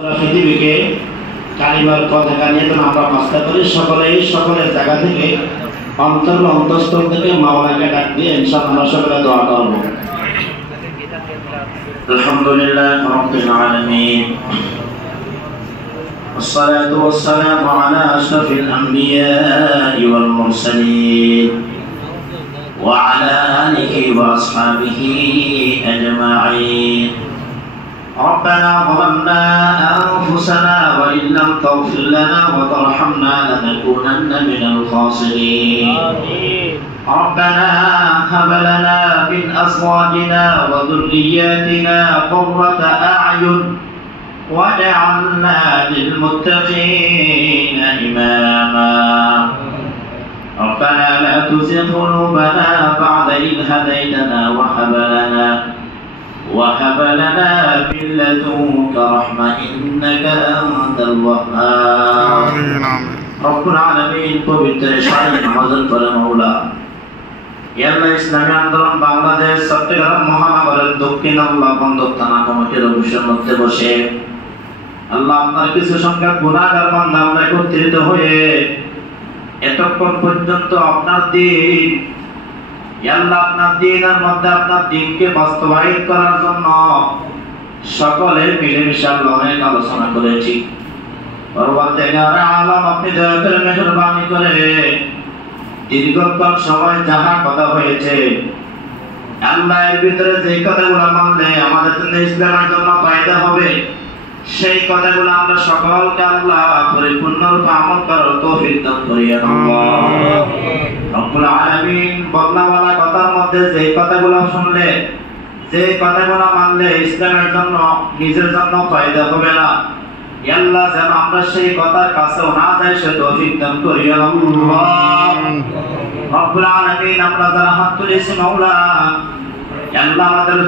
পৃথিবীকে কালিমার পতাকা নিয়ে যেন আমরা বাস্তা করি, সকলের জায়গা থেকে অন্তঃস্থল থেকে মাওলাকে ডাক দিয়ে ইনশাআল্লাহ আমরা সকলে দোয়া করব। আলহামদুলিল্লাহ রাব্বিল আলামিন, والصلاة والسلام على أشرف الأنبياء والمرسلين وعلى آله وأصحابه أجمعين. ربنا ظلمنا أنفسنا وإن لم تغفر لنا وترحمنا لنكونن من الخاسرين. ربنا هب لنا من أزواجنا وذرياتنا قرة أعين واجعلنا للمتقين إماما. ربنا لا تزغ قلوبنا بعد إذ هديتنا وهب لنا من لدنك رحمة إنك أنت الوهاب. رب العالمين পবিত্র শাহী নামাজের পরে মাওলা ইয়াল্লাহ ইসলামী আন্দোলন বাংলাদেশ চট্টগ্রাম মহানগরের দক্ষিণ আল্লাহ বন্দর থানা কমিটির অফিসের মধ্যে বসে আল্লাহ আপনার কিছু সংখ্যক গুনাহগার বান্দা আমরা একত্রিত হয়ে এতক্ষণ পর্যন্ত আপনার দিন আল্লাহ আপনার দিনের মধ্যে আপনার দিনকে বাস্তবায়ন করার জন্য সকলে মিলেমিশে আল্লাহ অনেক আলোচনা করেছি। পরবর্তীকালে আলম আপনি দয়া করে মেহেরবানি করে দীর্ঘক্ষণ সময় যাহা কথা হয়েছে আল্লাহ এর ভিতরে যে কথাগুলো মানলে আমাদের জন্য ইসলামের জন্য ফায়দা হবে সেই কথাগুলো আমরা সকলকে আল্লাহ পরিপূর্ণরূপে আমল করার তৌফিক দান করিয়েন আল্লাহ। রব্বুল আলামিন বদলাওয়ালা কথার মধ্যে যে কথাগুলো শুনলে যে কথাগুলো মানলে ইসলামের জন্য নিজের জন্য ফায়দা হবে না আল্লাহ যেন আমরা সেই কথার কাছেও না যাই সে তৌফিক দান করিয়েন আল্লাহ। রব্বুল আলামিন আমরা যারা হাত তুলেছি মাওলা আল্লাহ আমাদের